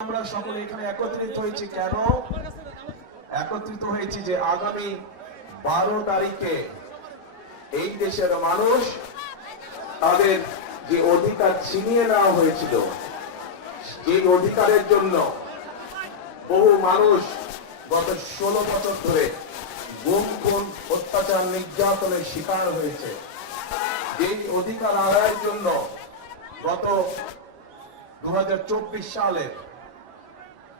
আমরা সকলে এখানে একত্রিত হয়েছি কেন? একত্রিত হয়েছি যে আগামী 12 তারিখে এই দেশের মানুষ তাদের যে অধিকার ছিনিয়ে নেওয়া হয়েছিল, যে অধিকারের জন্য বহু মানুষ গত 16 বছর ধরে গুম খুন অত্যাচার নির্যাতনের শিকার হয়েছে, যেই অধিকার আদায়ের জন্য গত 2024 সালের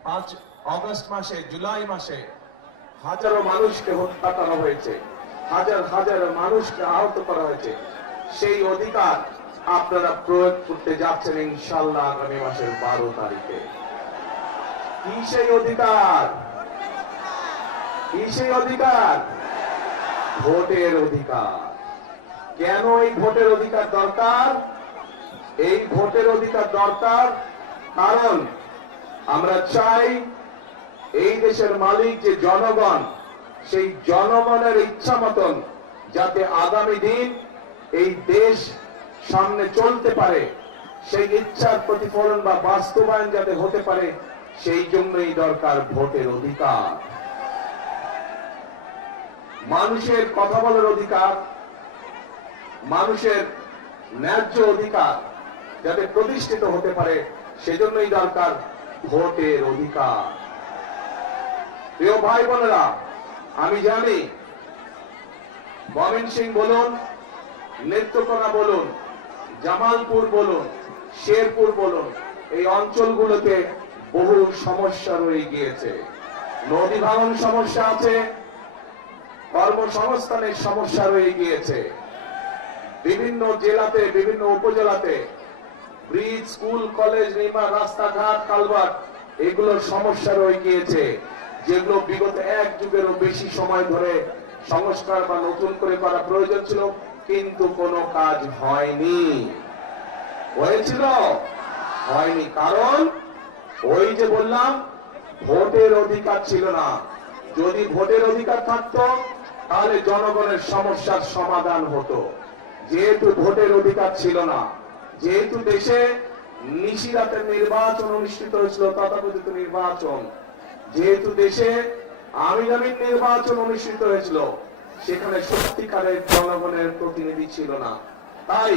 5 অগস্ট মাসে, জুলাই মাসে হাজারো মানুষকে হত্যা করা হয়েছে, হাজার হাজার মানুষকে আহত করা হয়েছে। সেই অধিকার আপনারা প্রয়োগ করতে যাচ্ছেন ইনশাআল্লাহ আগামী মাসের 12 তারিখে। কি সেই অধিকার? কি সেই অধিকার? ভোটের অধিকার। কেন এই ভোটের অধিকার দরকার? এই ভোটের অধিকার দরকার কারণ আমরা চাই এই দেশের মালিক যে জনগণ, সেই জনগণের ইচ্ছা মতন যাতে আগামী দিন এই দেশ সামনে চলতে পারে, সেই ইচ্ছার প্রতিফলন বা বাস্তবায়ন যাতে হতে পারে, সেই জন্যই দরকার ভোটের অধিকার। মানুষের কথা বলার অধিকার, মানুষের ন্যায্য অধিকার যাতে প্রতিষ্ঠিত হতে পারে, সেজন্যই দরকার ভোটের অধিকার। প্রিয় ভাই বোনেরা, আমি জানি ময়মনসিংহ বলুন, নেত্রকোনা বলুন, জামালপুর বলুন, শেরপুর বলুন, এই অঞ্চলগুলোতে বহু সমস্যা রয়ে গিয়েছে। নদী ভাঙন সমস্যা আছে, কর্মসংস্থানের সমস্যা রয়ে গিয়েছে, বিভিন্ন জেলাতে, বিভিন্ন উপজেলাতে ব্রিজ, স্কুল, কলেজ নির্মাণ, রাস্তাঘাট, কালভার্ট, এগুলোর সমস্যা রয়ে গিয়েছে, যেগুলো বিগত এক যুগেরও বেশি সময় ধরে সংস্কার বা নতুন করে করা প্রয়োজন ছিল, কিন্তু কোনো কাজ হয়নি। হয়েছিল? হয়নি। কারণ ওই যে বললাম, ভোটের অধিকার ছিল না। যদি ভোটের অধিকার থাকতো তাহলে জনগণের সমস্যার সমাধান হতো। যেহেতু ভোটের অধিকার ছিল না, যেহেতু দেশে নিশিরাতের নির্বাচন অনুষ্ঠিত হয়েছিল, তথাকথিত নির্বাচন, যেহেতু দেশে আমিন নির্বাচন অনুষ্ঠিত হয়েছিল, সেখানে সত্যিকারের জনগণের প্রতিনিধি ছিল না। তাই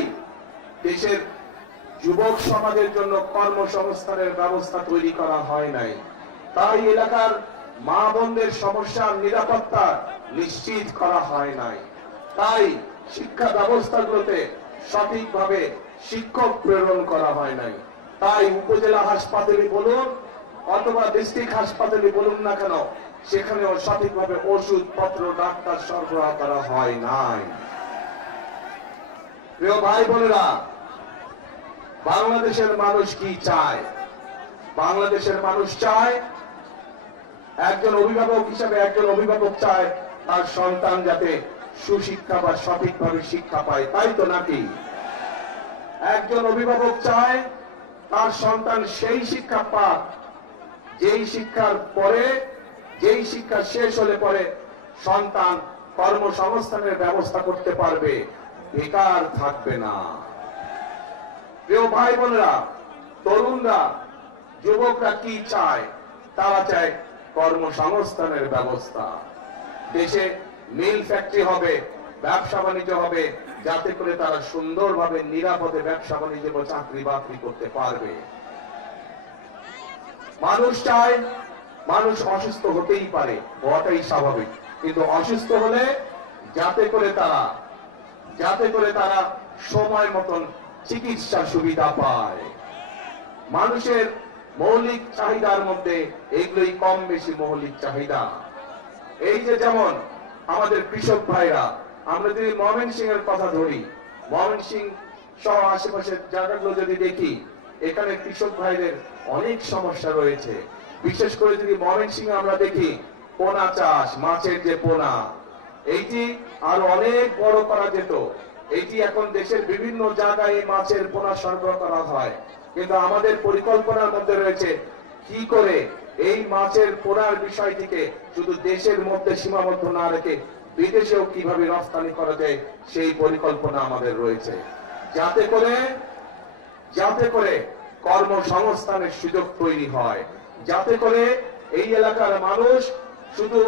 দেশের যুবক সমাজের জন্য কর্মসংস্থানের ব্যবস্থা তৈরি করা হয় নাই। তাই এলাকার মা বোনদের সমস্যার নিরাপত্তা নিশ্চিত করা হয় নাই। তাই শিক্ষা ব্যবস্থাগুলোতে সঠিকভাবে শিক্ষক প্রেরণ করা হয় নাই। তাই উপজেলা হাসপাতালে বলুন অথবা ডিস্ট্রিক্ট হাসপাতালে বলুন না কেন, সেখানেও সঠিকভাবে ওষুধপত্র, ডাক্তার সরবরাহ করা হয় নাই। প্রিয় ভাই বোনেরা, বাংলাদেশের মানুষ কি চায়? বাংলাদেশের মানুষ চায়, একজন অভিভাবক হিসাবে একজন অভিভাবক চায় তার সন্তান যাতে সুশিক্ষা বা সঠিকভাবে শিক্ষা পায়, তাই তো নাকি? একজন অভিভাবক চায় তার সন্তান সেই শিক্ষা পাক যেই শিক্ষার পরে, যেই শিক্ষা শেষ হলে পরে সন্তান কর্মসংস্থানের ব্যবস্থা করতে পারবে, বেকার থাকবে না। প্রিয় ভাই বোনেরা, তরুণরা, যুবকরা কি চায়? তারা চায় কর্মসংস্থানের ব্যবস্থা। দেশে মিল ফ্যাক্টরি হবে, ব্যবসা বাণিজ্য হবে, যাতে করে তারা সুন্দরভাবে নিরাপদে ব্যবসা বাণিজ্য বা চাকরি বাকরি করতে পারবে। মানুষ চায়, মানুষ অসুস্থ হতেই পারে, হওয়াটাই স্বাভাবিক, কিন্তু অসুস্থ হলে যাতে করে তারা সময় মতন চিকিৎসা সুবিধা পায়। মানুষের মৌলিক চাহিদার মধ্যে এগুলোই কম বেশি মৌলিক চাহিদা। এই যে যেমন আমাদের কৃষক ভাইরা, আমরা যদি ময়মনসিংহের কথা ধরি, ময়মনসিংহ সহ আশেপাশের জায়গাগুলো যদি দেখি, এখানে কৃষক ভাইদের অনেক সমস্যা রয়েছে। বিশেষ করে যদি ময়মনসিংহে আমরা দেখি পোনা চাষ, মাছের যে পোনা, এইটি আরো অনেক বড় করা যেত। এইটি এখন দেশের বিভিন্ন জায়গায় মাছের পোনা সরবরাহ করা হয়, কিন্তু আমাদের পরিকল্পনার মধ্যে রয়েছে কি করে এই মাছের পোনার বিষয়টিকে শুধু দেশের মধ্যে সীমাবদ্ধ না রেখে বিদেশেও কিভাবে রপ্তানি করা যায়, সেই পরিকল্পনা আমাদের রয়েছে, যাতে করে কর্মসংস্থানের সুযোগ তৈরি হয়, যাতে করে এই এলাকার মানুষ শুধু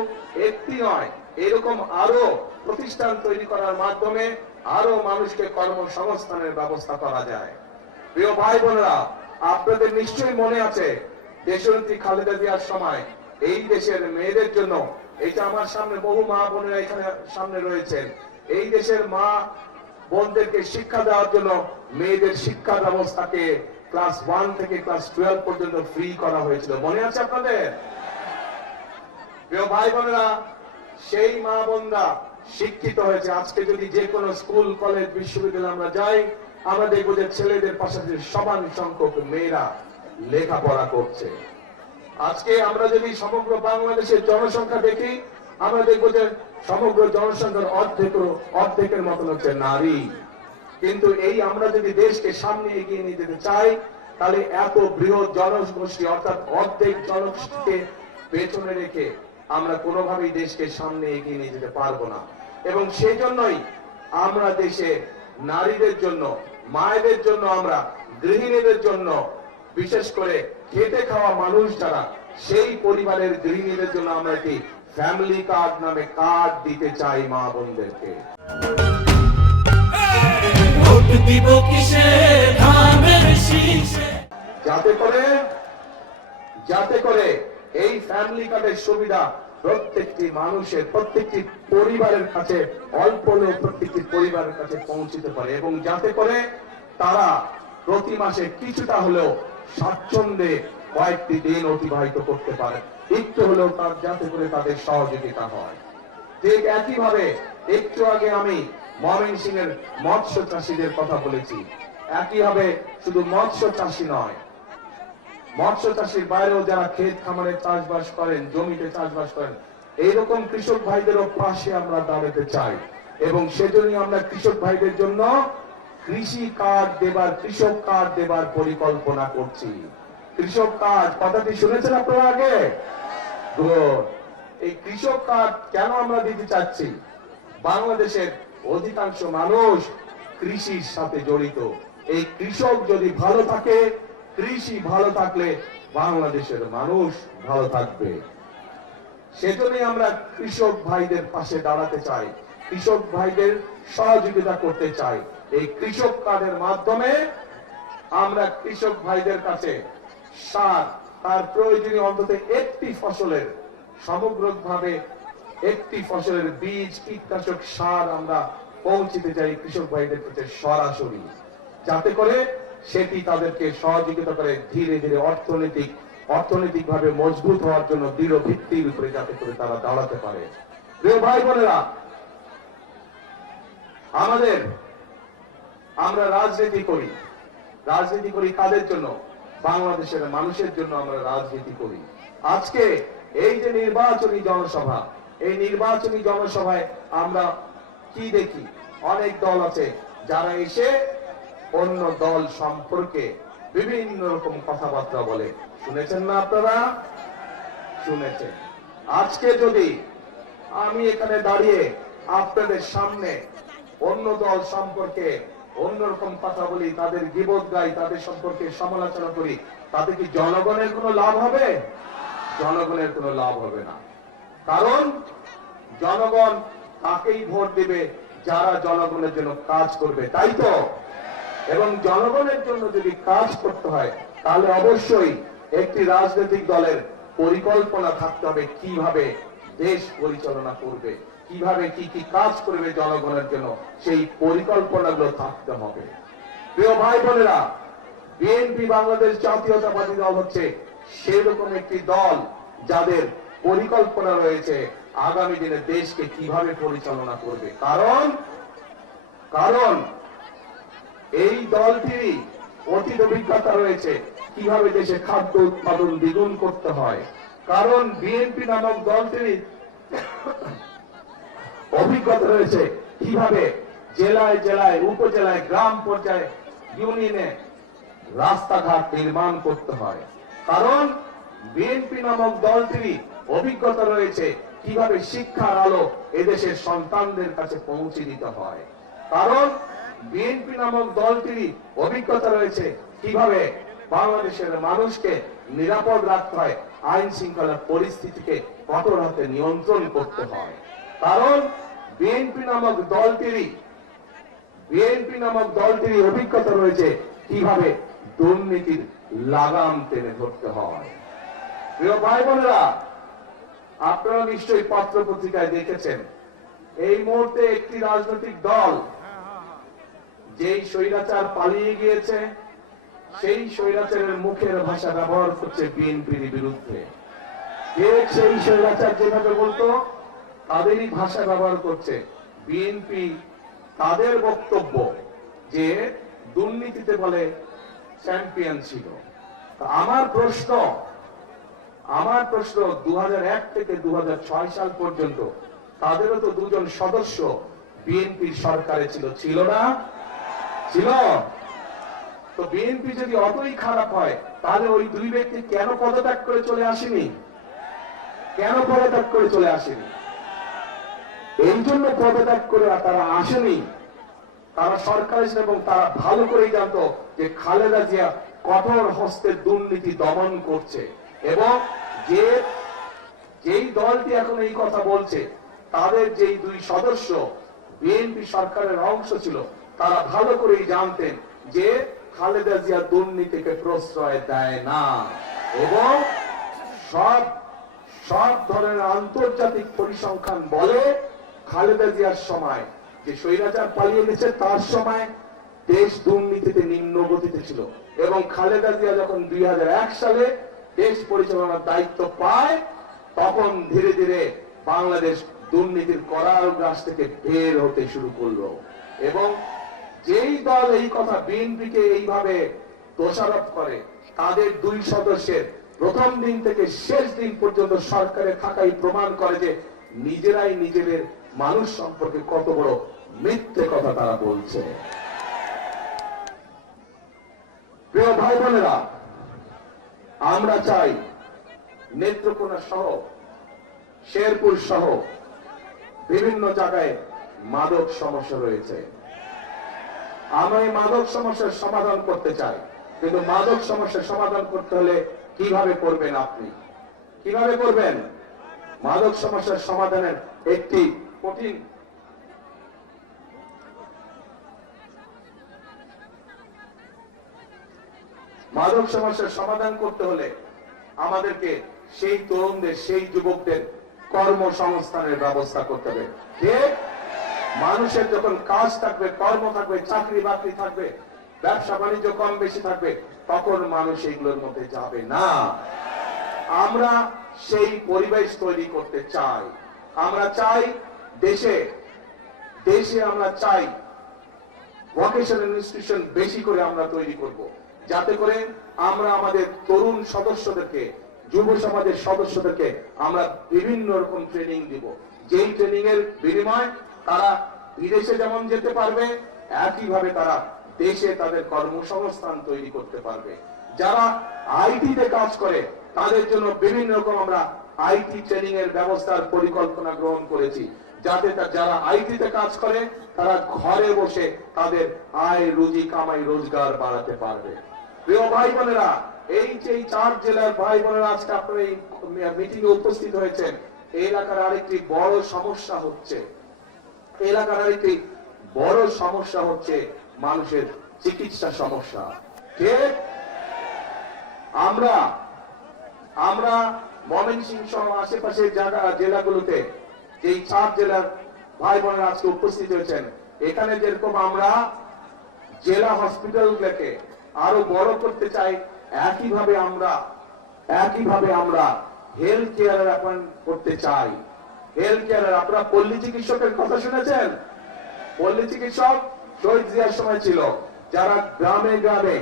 একটি নয়, এরকম আরো প্রতিষ্ঠান তৈরি করার মাধ্যমে আরো মানুষকে কর্মসংস্থানের ব্যবস্থা করা যায়। প্রিয় ভাই বোনেরা, আপনাদের নিশ্চয়ই মনে আছে দেশনেত্রী খালেদা জিয়ার সময় এই দেশের মেয়েদের জন্য, এইটা আমার সামনে বহু মা বোনেরা এখানে সামনে রয়েছেন, এই দেশের মা বোনদেরকে শিক্ষা দেওয়ার জন্য মেয়েদের শিক্ষা ব্যবস্থাকে ক্লাস 1 থেকে ক্লাস 12 পর্যন্ত ফ্রি করা হয়েছিল। মনে আছে আপনাদের? প্রিয় ভাই বোনেরা, সেই মা বোনরা শিক্ষিত হয়েছে। আজকে যদি যে কোনো স্কুল কলেজ বিশ্ববিদ্যালয়ে আমরা যাই, আমরা দেখবো যে ছেলেদের পাশাপাশি সমান সংখ্যক মেয়েরা লেখাপড়া করছে। আজকে আমরা যদি সমগ্র বাংলাদেশের জনসংখ্যা দেখি, আমরা দেখবো যে সমগ্র জনসংখ্যার অর্ধেকের মতন হচ্ছে নারী। কিন্তু এই আমরা যদি দেশকে সামনে এগিয়ে নিয়ে যেতে চাই, তাহলে এত বৃহৎ জনগোষ্ঠী অর্থাৎ অর্ধেক জনগোষ্ঠীকে পেছনে রেখে আমরা কোনোভাবেই দেশকে সামনে এগিয়ে নিয়ে যেতে পারবো না। এবং সেই জন্যই আমরা দেশে নারীদের জন্য, মায়েদের জন্য, আমরা গৃহিণীদের জন্য, বিশেষ করে খেটে খাওয়া মানুষ যারা, সেই পরিবারের গৃহিণীদের জন্য আমরা একটি ফ্যামিলি কার্ড নামে কার্ড দিতে চাই মা বোনদেরকে। যাতে করে এই ফ্যামিলি কার্ডের সুবিধা প্রত্যেকটি মানুষের, প্রত্যেকটি পরিবারের কাছে, অল্প হলেও প্রত্যেকটি পরিবারের কাছে পৌঁছতে পারে, এবং যাতে করে তারা প্রতি মাসে কিছুটা হলেও স্বাচ্ছন্দ্যে কয়েকটি দিন অতিবাহিত করতে পারে, একটু হলেও তার, যাতে করে তাদের সহযোগিতা হয়। ঠিক একইভাবে একটু আগে আমি ময়মনসিংহের মৎস্য চাষীদের কথা বলেছি। একইভাবে শুধু মৎস্য চাষী নয়, মৎস্য চাষীর বাইরেও যারা ক্ষেত খামারে চাষবাস করেন, জমিতে চাষবাস করেন, এইরকম কৃষক ভাইদেরও পাশে আমরা দাঁড়াতে চাই। এবং সেজন্য আমরা কৃষক ভাইদের জন্য কৃষক কার্ড দেবার পরিকল্পনা করছি। কৃষক কার্ড কথাটি শুনেছেন আপনারা আগে? এই কৃষক কার্ড কেন আমরা দিতে চাচ্ছি? বাংলাদেশের অধিকাংশ মানুষ কৃষির সাথে জড়িত। এই কৃষক যদি ভালো থাকে, কৃষি ভালো থাকলে বাংলাদেশের মানুষ ভালো থাকবে। সেজন্যই আমরা কৃষক ভাইদের পাশে দাঁড়াতে চাই, কৃষক ভাইদের সহযোগিতা করতে চাই। এই কৃষক কার্ডের মাধ্যমে আমরা কৃষক ভাইদের কাছে সার, তার প্রয়োজনীয় অন্তত একটি ফসলের, সমগ্রভাবে একটি ফসলের বীজ, কীটনাশক, সার আমরা পৌঁছিতে চাই কৃষক ভাইদের কাছে সরাসরি, যাতে করে সেটি তাদেরকে সহযোগিতা করে ধীরে ধীরে অর্থনৈতিকভাবে মজবুত হওয়ার জন্য দৃঢ় ভিত্তির উপরে যাতে করে তারা দাঁড়াতে পারে। প্রিয় ভাই বোনেরা, আমরা রাজনীতি করি কাদের জন্য? বাংলাদেশের মানুষের জন্য আমরা রাজনীতি করি। আজকে এই যে নির্বাচনী জনসভা, এই নির্বাচনী জনসভায় আমরা কি দেখি? অনেক দল আছে যারা এসে অন্য দল সম্পর্কে বিভিন্ন রকম কথাবার্তা বলে। শুনেছেন না আপনারা? শুনেছেন। আজকে যদি আমি এখানে দাঁড়িয়ে আপনাদের সামনে অন্য দল সম্পর্কে অন্যরকম কথা বলি, তাদের গীবত গাই, তাদের সম্পর্কে সমালোচনা করি, তাতে কি জনগণের কোনো লাভ হবে? জনগণের কোনো লাভ হবে না। কারণ জনগণ তাকেই ভোট দেবে যারা জনগণের জন্য কাজ করবে, তাই তো? এবং জনগণের জন্য যদি কাজ করতে হয়, তাহলে অবশ্যই একটি রাজনৈতিক দলের পরিকল্পনা থাকতে হবে কিভাবে দেশ পরিচালনা করবে, কিভাবে কি কি কাজ করবে জনগণের জন্য, সেই পরিকল্পনাগুলো থাকতে হবে। প্রিয় ভাই বোনেরা, বিএনপি বাংলাদেশ জাতীয়তাবাদী দল হচ্ছে সেরকম একটি দল যাদের পরিকল্পনা রয়েছে আগামী দিনে দেশকে কিভাবে পরিচালনা করবে। কারণ এই দলটির অতীত অভিজ্ঞতা রয়েছে কিভাবে দেশে খাদ্য উৎপাদন দ্বিগুণ করতে হয়। কারণ বিএনপি নামক দলটির অভিজ্ঞতা রয়েছে কিভাবে জেলায় জেলায়, উপজেলায়, গ্রাম পর্যায়ে, ইউনিয়নে রাস্তাঘাট নির্মাণ করতে হয়। কারণ বিএনপি নামক দলটির অভিজ্ঞতা রয়েছে কিভাবে শিক্ষার আলো এদেশের সন্তানদের কাছে পৌঁছে দিতে হয়। কারণ বিএনপি নামক দলটির অভিজ্ঞতা রয়েছে কিভাবে বাংলাদেশের মানুষকে নিরাপদ রাখতে হয়, আইন শৃঙ্খলা পরিস্থিতিকে কঠোর হাতে নিয়ন্ত্রণ করতে হয়। কারণ বিএনপি নামক দলটিরই অভিজ্ঞতা রয়েছে কিভাবে দুর্নীতির লাগাম টেনে ধরতে হয়। প্রিয় ভাই বোনেরা, আপনারা নিশ্চয়ই পত্র পত্রিকায় দেখেছেন এই মুহূর্তে একটি রাজনৈতিক দল যেই স্বৈরাচার পালিয়ে গিয়েছে সেই স্বৈরাচারের মুখের ভাষা ব্যবহার করছে বিএনপির বিরুদ্ধে। সেই স্বৈরাচার যেভাবে বলতো তাদেরই ভাষা ব্যবহার করছে বিএনপি। তাদের বক্তব্য যে দুর্নীতিতে বলে চ্যাম্পিয়ন ছিল। আমার প্রশ্ন 2001 থেকে 2006 সাল পর্যন্ত তাদেরও তো দুজন সদস্য বিএনপির সরকারে ছিল না? ছিল। তো বিএনপি যদি অতই খারাপ হয় তাহলে ওই দুই ব্যক্তি কেন পদত্যাগ করে চলে আসেনি? এই জন্য পদত্যাগ করে তারা আসেনি। তারা সরকার এবং তারা ভালো করেই জানতো যে খালেদা জিয়া কঠোর হস্তে দুর্নীতি দমন করছে, এবং যেই দলটি এখন এই কথা বলছে তাদের যেই দুই সদস্য বিএনপি সরকারের অংশ ছিল তারা ভালো করেই জানতেন যে খালেদা জিয়া দুর্নীতিকে প্রশ্রয় দেয় না, এবং সব ধরনের আন্তর্জাতিক পরিসংখ্যান বলে খালেদা জিয়ার সময় যে স্বৈরাচার পালিয়ে গেছে তার সময় দেশ দুর্নীতিতে নিম্ন গতিতে ছিল, এবং খালেদা জিয়া যখন 2001 সালে দেশ পরিচালনার দায়িত্ব পায় তখন ধীরে ধীরে বাংলাদেশ দুর্নীতির করাল গ্রাস থেকে বের হতে শুরু করলো। এবং যেই দল এই কথা বিএনপিকে এইভাবে দোষারোপ করে তাদের দুই সদস্যের প্রথম দিন থেকে শেষ দিন পর্যন্ত সরকারে থাকাই প্রমাণ করে যে নিজেরাই নিজেদের মানুষ সম্পর্কে কত বড় মিথ্যে কথা তারা বলছে। প্রিয় ভাই বোনেরা, আমরা চাই নেত্রকোনা সহ শেরপুর সহ বিভিন্ন জায়গায় মাদক সমস্যা রয়েছে। আমরা এই মাদক সমস্যার সমাধান করতে চাই, কিন্তু মাদক সমস্যার সমাধান করতে হলে কিভাবে করবেন? আপনি কিভাবে করবেন? মাদক সমস্যার সমাধানের একটি কঠিন মাদক সমস্যার সমাধান করতে হলে আমাদেরকে সেই তরুণদের, সেই যুবকদের কর্মসংস্থানের ব্যবস্থা করতে হবে। ঠিক, মানুষের যখন কাজ থাকবে, কর্ম থাকবে, চাকরি বাকরি থাকবে, ব্যবসা বাণিজ্য কম বেশি থাকবে, তখন মানুষ এইগুলোর মধ্যে যাবে না। আমরা সেই পরিবেশ তৈরি করতে চাই। আমরা চাই দেশে আমরা চাই ভোকেশনাল ইনস্টিটিউশন বেশি করে আমরা তৈরি করব, যাতে করে আমরা আমাদের তরুণ সদস্যদেরকে, যুব সমাজের সদস্যদেরকে আমরা বিভিন্ন রকম ট্রেনিং দিব, যেই ট্রেনিং এর বিনিময়ে তারা বিদেশে যেমন যেতে পারবে, একইভাবে তারা দেশে তাদের কর্মসংস্থান তৈরি করতে পারবে। যারা আইটিতে কাজ করে তাদের জন্য বিভিন্ন রকম আমরা আইটি ট্রেনিং এর ব্যবস্থার পরিকল্পনা গ্রহণ করেছি, যাতে যারা আইটিতে কাজ করে তারা ঘরে বসে তাদের আয় রুজি কামাই রোজগার বাড়াতে পারবে। প্রিয় ভাই বোনেরা, এই যে 4 জেলার ভাই বোনেরা আজকে আপনারা এই মিটিং এ উপস্থিত হয়েছেন, এই এলাকার আরেকটি বড় সমস্যা হচ্ছে মানুষের চিকিৎসা সমস্যা। ঠিক, আমরা ময়মনসিংহ সহ আশেপাশের জেলাগুলোতে যেই 4 জেলার ভাই বোনেরা আজকে উপস্থিত হয়েছেন, এখানে যেরকম আমরা জেলা হসপিটালগুলোকে আরো বড় করতে চাই, একইভাবে আমরা হেলথ কেয়ারের অ্যাপয়েন্ট করতে চাই। হেলথ কেয়ারের, আপনারা পল্লী চিকিৎসকের কথা শুনেছেন? পল্লী চিকিৎসক শহীদ জিয়ার সময় ছিল, যারা গ্রামে গ্রামে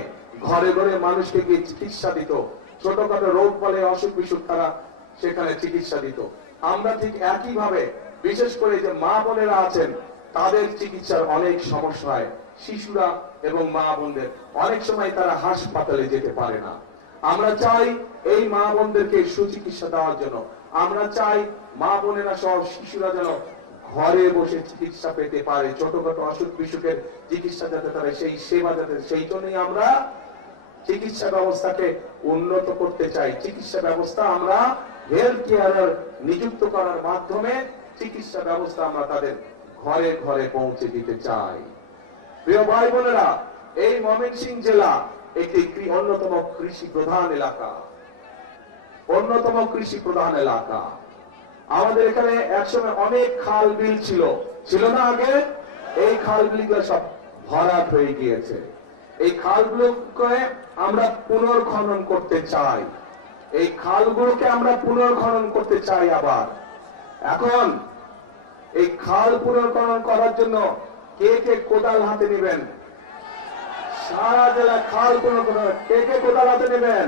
ঘরে ঘরে মানুষকে গিয়ে চিকিৎসা দিত, ছোটখাটো রোগ বলে অসুখ বিসুখ তারা সেখানে চিকিৎসা দিত। আমরা ঠিক একইভাবে বিশেষ করে যে মা বোনেরা আছেন তাদের চিকিৎসার অনেক সমস্যা হয়। শিশুরা এবং মা বোনদের অনেক সময় তারা হাসপাতালে যেতে পারে না। আমরা চাই এই মা বোনদেরকে সুচিকিৎসা দেওয়ার জন্য। আমরা চাই মা বোনেরা সহ শিশুরা যেন ঘরে বসে চিকিৎসা পেতে পারে, ছোটখাটো অসুখ বিসুখের চিকিৎসা যাতে তারা সেই সেবা যাতে, সেই জন্যই আমরা চিকিৎসা ব্যবস্থাকে উন্নত করতে চাই। চিকিৎসা ব্যবস্থা আমরা হেলথ কেয়ার নিযুক্ত করার মাধ্যমে চিকিৎসা ব্যবস্থা আমরা তাদের ঘরে ঘরে পৌঁছে দিতে চাই। প্রিয় ভাই বোনেরা, এই ময়মনসিংহ জেলা একটি অন্যতম কৃষি প্রধান এলাকা, অন্যতম কৃষি প্রধান এলাকা। আমাদের এখানে একসময় অনেক খাল বিল ছিল না আগে? এই খাল বিলগুলো সব ভরাট হয়ে গিয়েছে। এই খালগুলোকে আমরা পুনর্খনন করতে চাই। এই খালগুলোকে আমরা পুনর্খনন করতে চাই আবার। এখন এই খাল পুনর্খনন করার জন্য কে কে কোদাল হাতে নেবেন? সারা জেলা খাল পুনর্খনন কে কে কোদাল হাতে নেবেন?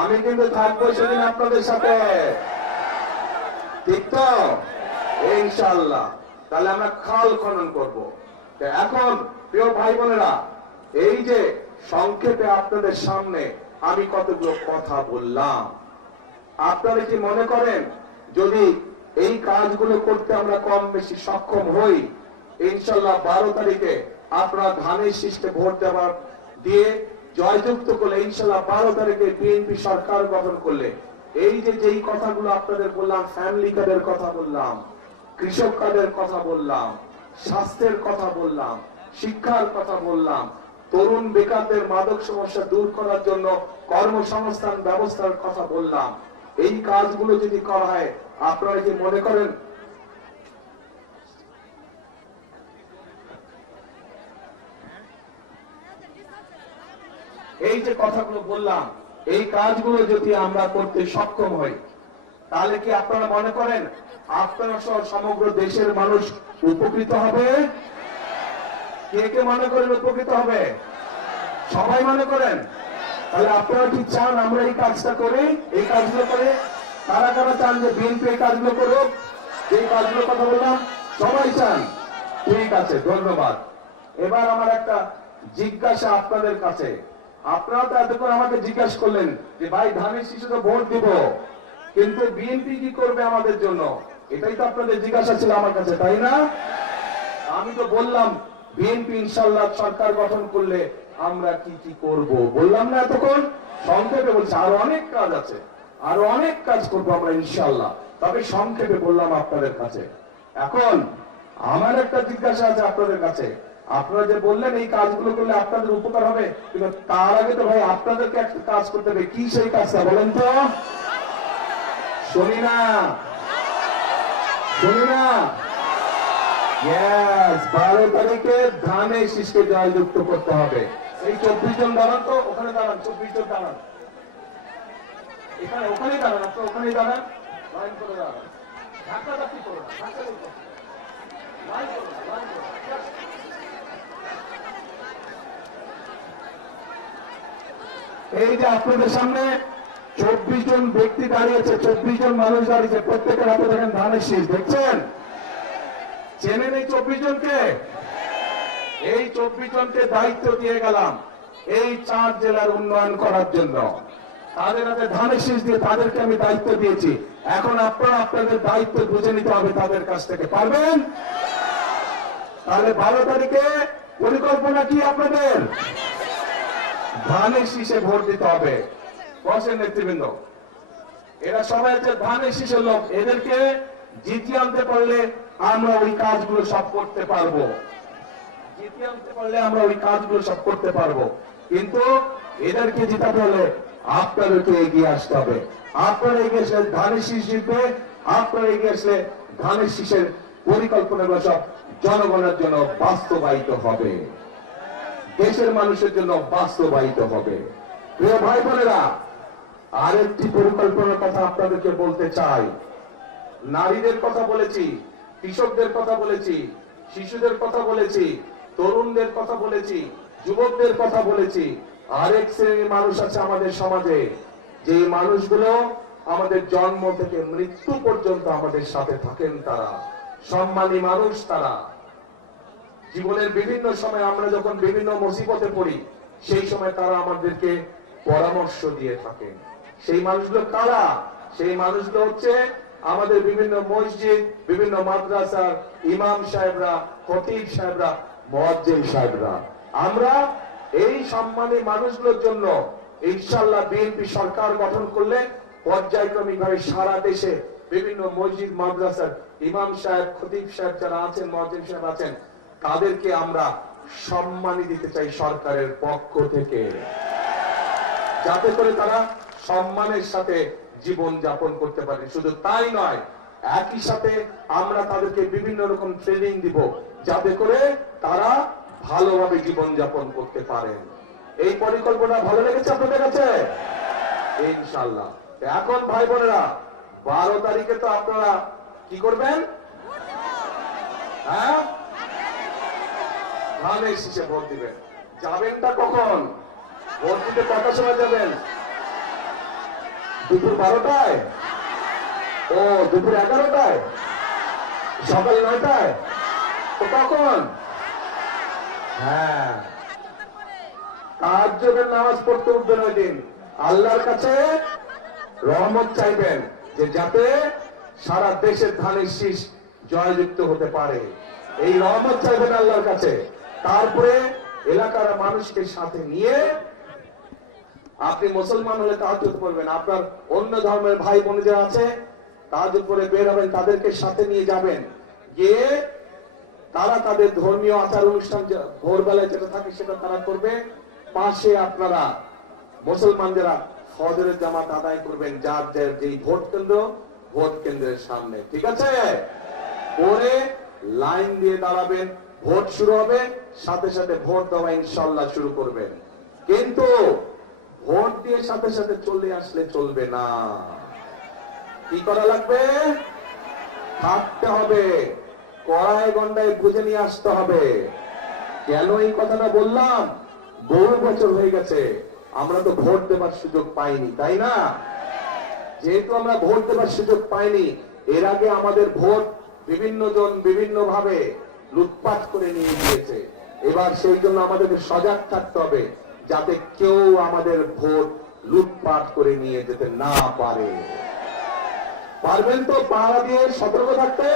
আমি কিন্তু থাকবো সেদিন আপনাদের সাথে, ঠিক তো? ইনশাআল্লাহ। তাহলে আমরা খাল খনন করব। এখন প্রিয় ভাই বোনেরা, এই যে সংক্ষেপে আপনাদের সামনে আমি কতগুলো কথা বললাম, আপনারা কি মনে করেন যদি এই কাজগুলো করতে আমরা কম বেশি সক্ষম হই, ইনশাআল্লাহ 12 তারিখে আপনারা ধানের শীষে ভোট দেওয়ার দিয়ে জয়যুক্ত করলে, ইনশাআল্লাহ 12 তারিখে বিএনপি সরকার গঠন করলে, এই যে যেই কথাগুলো আপনাদের বললাম, ফ্যামিলি কার্ডের কথা বললাম, কৃষক কার্ডের কথা বললাম, স্বাস্থ্যের কথা বললাম, শিক্ষার কথা বললাম, তরুণ বেকারদের মাদক সমস্যা দূর করার জন্য কর্মসংস্থান ব্যবস্থার কথা বললাম, এই কাজগুলো যদি করা হয়, আপনারা কি মনে করেন এই যে কথাগুলো বললাম, এই কাজগুলো যদি আমরা করতে সক্ষম হই, তাহলে কি আপনারা মনে করেন আপনারা সহ সমগ্র দেশের মানুষ উপকৃত হবে? কে কে মনে করেন উপকৃত হবে? সবাই মনে করেন? তাহলে আপনারা কি চান আমরা এই কাজটা করি, এই কাজগুলো করে? কারা কারা চান যে বিএনপি এই কাজগুলো করুক? এই কাজগুলো কথা বললাম, সবাই চান? ঠিক আছে, ধন্যবাদ। এবার আমার একটা জিজ্ঞাসা আপনাদের কাছে। আপনারা তো এতক্ষণ আমাকে জিজ্ঞাসা করলেন যে ভাই ধানের শীষে তো ভোট দিব, কিন্তু বিএনপি কি করবে আমাদের জন্য? এটাই তো আপনাদের জিজ্ঞাসা ছিল আমার কাছে, তাই না? আমি তো বললাম বিএনপি ইনশাআল্লাহ সরকার গঠন করলে আমরা কি কি করব, বললাম না এতক্ষণ? সংক্ষেপে বলছি, আরো অনেক কাজ আছে, আরো অনেক কাজ করবো আমরা ইনশাআল্লাহ, তবে সংক্ষেপে বললাম আপনাদের কাছে। এখন আমার একটা জিজ্ঞাসা আছে আপনাদের কাছে। আপনারা যে বললেন এই কাজগুলো করলে আপনাদের উপকার হবে, কিন্তু তার আগে তো ভাই আপনাদেরকে একটা কাজ করতে হবে। কি সেই কাজটা বলেন তো? শুনি না, শুনি না। 12 তারিখে ধানের শীষকে জয়যুক্ত করতে হবে। এই 24 জন দাঁড়ান তো, ওখানে দাঁড়ান, 24 জন দাঁড়ান, এখানে ওখানেই দাঁড়ান, আপনার ওখানেই দাঁড়ান, লাইন করে দাঁড়ান, ধাক্কাধাক্কি করো না, লাইন করো না, লাইন করো না। এই যে আপনাদের সামনে 24 জন ব্যক্তি দাঁড়িয়েছে, 24 জন মানুষ দাঁড়িয়েছে, প্রত্যেকের হাতে দেখেন ধানের শীষ, দেখছেন? চেনেন এই 24 জনকে? এই 24 জনকে দায়িত্ব দিয়ে গেলাম এই 4 জেলার উন্নয়ন করার জন্য। তাদের হাতে ধানের শীষ দিয়ে তাদেরকে আমি দায়িত্ব দিয়েছি। এখন আপনারা আপনাদের দায়িত্ব বুঝে নিতে হবে তাদের কাছ থেকে। পারবেন? তাহলে 12 তারিখে পরিকল্পনা কি আপনাদের? ধানের শীষে ভোট দিতে হবে। বসেন নেতৃবৃন্দ, এরা সবাই হচ্ছে ধানের শীষের লোক, এদেরকে জিতিয়ে আনতে পারলে আমরা ওই কাজগুলো সব করতে পারবো। জিতিয়ে আনতে পারলে আমরা ওই কাজগুলো সব করতে পারবো, কিন্তু এদেরকে জিতাতে হলে আপনাদেরকে এগিয়ে আসতে হবে। আপনারা এগিয়ে আসলে ধানের শীষ জিতবে, আপনারা এগিয়ে আসলে ধানের শীষের পরিকল্পনাগুলো সব জনগণের জন্য বাস্তবায়িত হবে, দেশের মানুষের জন্য বাস্তবায়িত হবে। প্রিয় ভাই বোনেরা, আরেকটি পরিকল্পনার কথা আপনাদেরকে বলতে চাই। নারীদের কথা বলেছি, কৃষকদের কথা বলেছি, শিশুদের কথা বলেছি, তরুণদের কথা বলেছি, যুবকদের কথা বলেছি। আরেক শ্রেণীর মানুষ আছে আমাদের সমাজে, যে মানুষগুলো আমাদের জন্ম থেকে মৃত্যু পর্যন্ত আমাদের সাথে থাকেন। তারা সম্মানী মানুষ, তারা জীবনের বিভিন্ন সময় আমরা যখন বিভিন্ন মুসিবতে পড়ি, সেই সময় তারা আমাদেরকে পরামর্শ দিয়ে থাকেন। সেই মানুষগুলো কারা? সেই মানুষগুলো হচ্ছে আমাদের বিভিন্ন মসজিদ, বিভিন্ন মাদ্রাসার ইমাম সাহেবরা, খতিব সাহেবরা, মুয়াজ্জিন সাহেবরা। আমরা এই সম্মানী মানুষগুলোর জন্য ইনশাআল্লাহ বিএনপি সরকার গঠন করলে পর্যায়ক্রমিক ভাবে সারা দেশে বিভিন্ন মসজিদ মাদ্রাসার ইমাম সাহেব খতিব সাহেব যারা আছেন মুয়াজ্জিন সাহেব আছেন তাদেরকে আমরা সম্মানী দিতে চাই সরকারের পক্ষ থেকে, যাতে করে তারা সম্মানের সাথে জীবন যাপন করতে পারে। শুধু তাই নয়, একই সাথে আমরা তাদেরকে বিভিন্ন রকম ট্রেনিং দিব যাতে করে তারা ভালোভাবে জীবন যাপন করতে পারেন। এই পরিকল্পনা ভালো লেগেছে আপনাদের কাছে? ইনশাআল্লাহ। এখন ভাই বোনেরা 12 তারিখে তো আপনারা কি করবেন? হ্যাঁ, ধানের শীষে ভোট দিবেন। যাবেনটা কখন? ভোট দিতে কটার সময় যাবেন? দুপুর 12টায়? ও, দুপুর 11টায়? সকাল 9টায়? তো কখন? হ্যাঁ, তাহাজ্জুদের নামাজ পড়তে উঠবেন ওই দিন। আল্লাহর কাছে রহমত চাইবেন যে যাতে সারা দেশের ধানের শীষ জয়যুক্ত হতে পারে, এই রহমত চাইবেন আল্লাহর কাছে। তারপরে এলাকার মানুষকে সাথে নিয়ে আপনি মুসলমান হলে তাহাজ্জুদ পড়বেন, আপনার অন্য ধর্মের ভাই বোন যারা আছে তাহাজ্জুদ পড়ে বের হবেন, তাদেরকে সাথে নিয়ে যাবেন, গিয়ে তারা তাদের ধর্মীয় আচার অনুষ্ঠান ভোরবেলায় যেটা থাকে সেটা তারা করবে। পাশে আপনারা মুসলমান যারা ফজরের জামাত আদায় করবেন যার যার যেই ভোট কেন্দ্রের সামনে, ঠিক আছে? পরে লাইন দিয়ে দাঁড়াবেন, ভোট শুরু হবে, সাথে সাথে ভোট দেওয়া ইনশাআল্লাহ শুরু করবেন। কিন্তু ভোট দিয়ে সাথে সাথে চলে আসলে চলবে না, কি করা লাগবে? থাকতে হবে, কড়াই গন্ডায় বুঝে নিয়ে আসতে হবে। কেন এই কথাটা বললাম? বহু বছর হয়ে গেছে আমরা তো ভোট দেবার সুযোগ পাইনি, তাই না? যেহেতু আমরা ভোট দেবার সুযোগ পাইনি, এর আগে আমাদের ভোট বিভিন্ন জন বিভিন্ন ভাবে লুটপাট করে নিয়ে গিয়েছে। এবার সেই জন্য আমাদেরকে সজাগ থাকতে হবে যাতে কেউ আমাদের ভোট লুটপাট করে নিয়ে যেতে না পারে। পারবেন তো পাহারা দিয়ে সতর্ক থাকতে?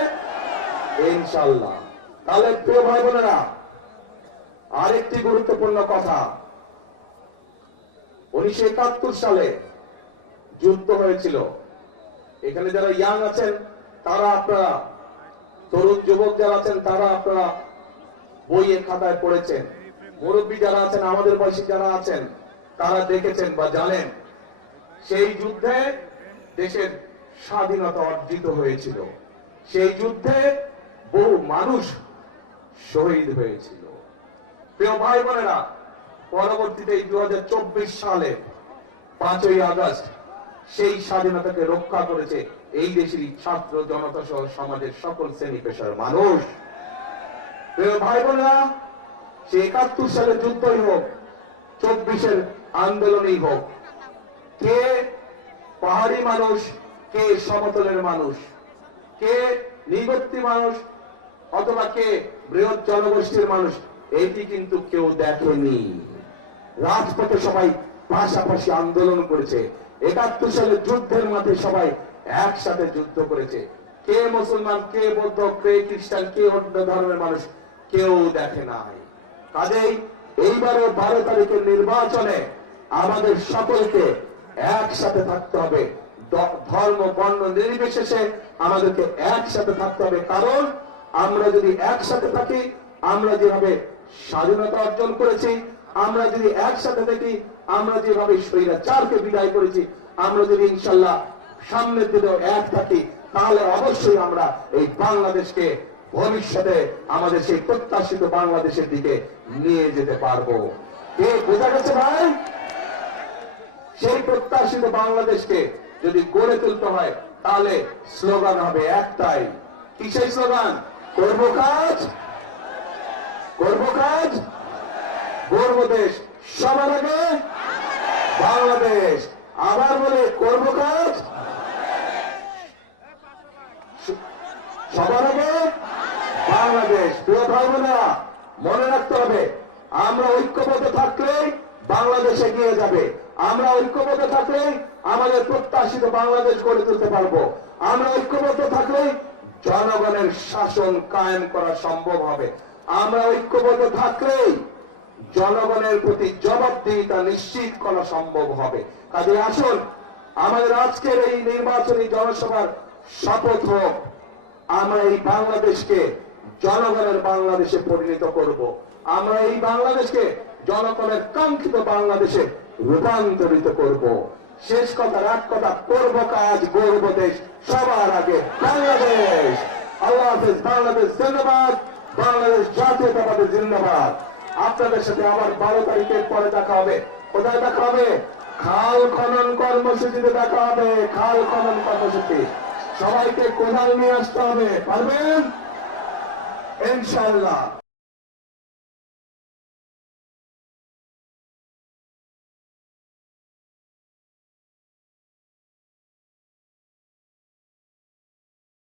ইনশাআল্লাহ। তাহলে প্রিয় ভাই বোনেরা, আরেকটি গুরুত্বপূর্ণ কথা, 1971 সালে যুদ্ধ হয়েছিল। এখানে যারা ইয়াং আছেন তারা, আপনারা তরুণ যুবক যারা আছেন তারা আপনারা বইয়ের খাতায় পড়েছেন, মুরব্বী যারা আছেন আমাদের বয়সী যারা আছেন তারা দেখেছেন বা জানেন। সেই যুদ্ধে দেশের স্বাধীনতা অর্জিত হয়েছিল, সেই যুদ্ধে বহু মানুষ শহীদ হয়েছিল। প্রিয় ভাই বোনেরা, পরবর্তীতে 2024 সালে 5ই আগস্ট সেই স্বাধীনতাকে রক্ষা করেছে এই দেশের ছাত্র জনতা সহ সমাজের সকল শ্রেণী পেশার মানুষ। প্রিয় ভাই বোনেরা, সে 71 সালের যুদ্ধই হোক, 24-এর আন্দোলনই হোক, কে পাহাড়ি মানুষ, কে সমতলের মানুষ, কে নিবর্তী মানুষ অথবা কে বৃহৎ জনগোষ্ঠীর মানুষ, এটি কিন্তু কেউ দেখেনি। রাজপথে সবাই পাশাপাশি আন্দোলন করেছে। 71 সালের যুদ্ধের মাঠে সবাই একসাথে যুদ্ধ করেছে। কে মুসলমান, কে বৌদ্ধ, কে খ্রিস্টান, কে অন্য ধর্মের মানুষ, কেউ দেখে নাই। কাজেই এইবারও 12 তারিখের নির্বাচনে আমাদের সকলকে একসাথে থাকতে হবে, ধর্ম বর্ণ নির্বিশেষে আমাদেরকে একসাথে থাকতে হবে। কারণ আমরা যদি একসাথে থাকি, আমরা যেভাবে স্বাধীনতা অর্জন করেছি, আমরা যদি একসাথে থাকি, আমরা যেভাবে স্বৈরাচারকে বিদায় করেছি, আমরা যদি ইনশাআল্লাহ সামনের দিকেও এক থাকি, তাহলে অবশ্যই আমরা এই বাংলাদেশকে ভবিষ্যতে আমাদের সেই প্রত্যাশিত বাংলাদেশের দিকে নিয়ে যেতে পারবো। কে বোঝা গেছে ভাই? সেই প্রত্যাশিত বাংলাদেশকে যদি গড়ে তুলতে হয় তাহলে স্লোগান হবে একটাই। কি সেই স্লোগান? করব কাজ, করব কাজ, গড়ব দেশ, সবার আগে বাংলাদেশ। আবার বলে করব কাজ, সবার আগে বাংলাদেশ। প্রিয় ভাই বোনেরা, মনে রাখতে হবে আমরা ঐক্যবদ্ধ থাকলেই বাংলাদেশ এগিয়ে যাবে। আমরা ঐক্যবদ্ধ থাকলেই আমাদের প্রত্যাশিত বাংলাদেশ গড়ে তুলতে পারবো। আমরা ঐক্যবদ্ধ থাকলেই জনগণের শাসন কায়েম করা সম্ভব হবে। আমরা ঐক্যবদ্ধ থাকলেই জনগণের প্রতি জবাবদিহিতা নিশ্চিত করা সম্ভব হবে। কাজে আসুন আমাদের আজকের এই নির্বাচনী জনসভার শপথ হোক, আমরা এই বাংলাদেশকে জনগণের বাংলাদেশে পরিণত করব। আমরা এই বাংলাদেশকে জনগণের কাঙ্ক্ষিত বাংলাদেশে রূপান্তরিত করব। শেষ কথার এক কথা, করব কাজ, গর্ব দেশ, সবার আগে বাংলাদেশ। আল্লাহ হাফেজ। বাংলাদেশ জিন্দাবাদ, বাংলাদেশ জাতীয়তাবাদী জিন্দাবাদ। আপনাদের সাথে আবার 12 তারিখের পরে দেখা হবে। কোথায় দেখা হবে? খাল খনন কর্মসূচিতে দেখা হবে। খাল খনন কর্মসূচি সবাইকে কোদাল নিয়ে আসতে হবে, পারবেন ইনশাআল্লাহ।